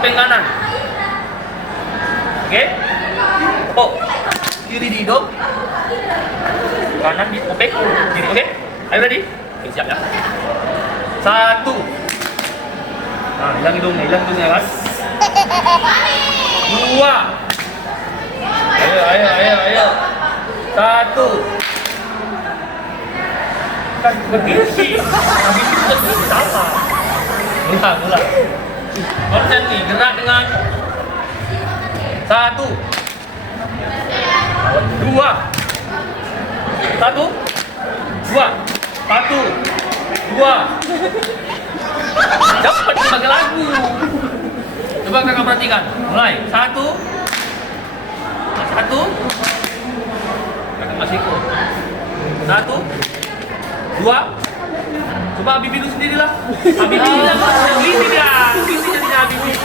kuping kanan. Oke? Tepuk. Kiri di hidung. Kanan di kuping. Kiri, oke? Ayo ready? Oke, siap ya. 1. Nah, hilang hidungnya kan? 2. Ayo. 1. Kan berdiri. Habis itu sama. Ulang. Konsen nih, gerak dengan 1, 2, 1, 2, 1, 2. Cepat sebagai lagu. Coba kakak perhatikan. Mulai. 1. Kakak masih ikut. 1, 2. Coba Habibie dulu sendirilah. Habibie ini dia. Habibie jadinya Habibie.